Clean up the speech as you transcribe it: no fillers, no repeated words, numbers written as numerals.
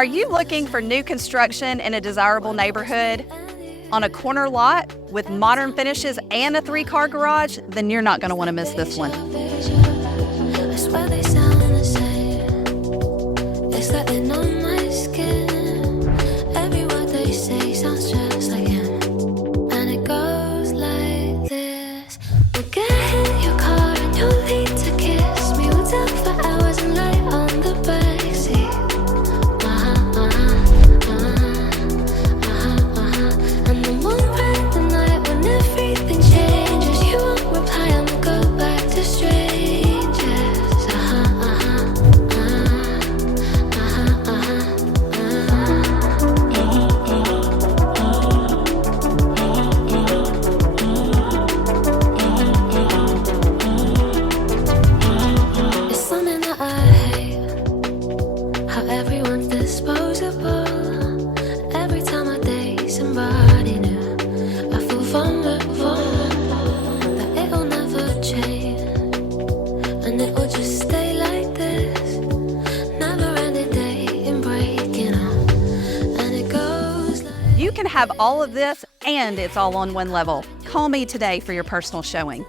Are you looking for new construction in a desirable neighborhood? On a corner lot with modern finishes and a 3-car garage? Then you're not going to want to miss this one. I swear they sound the same. It's like they know my skin. Every word they say sounds just like him. And it goes like this. We'll get in your car and you'll need to kiss me. We'll talk for hours and lie on the backseat. And then we'll ride the night when everything changes. You won't reply and we'll go back to strangers. It's something that I hate, how everyone's disposable. Every time I date somebody new, I feel vulnerable, that it'll never change, and it will just stay like this. Never ending day in breaking up, and it goes like You can have all of this, and it's all on one level. Call me today for your personal showing.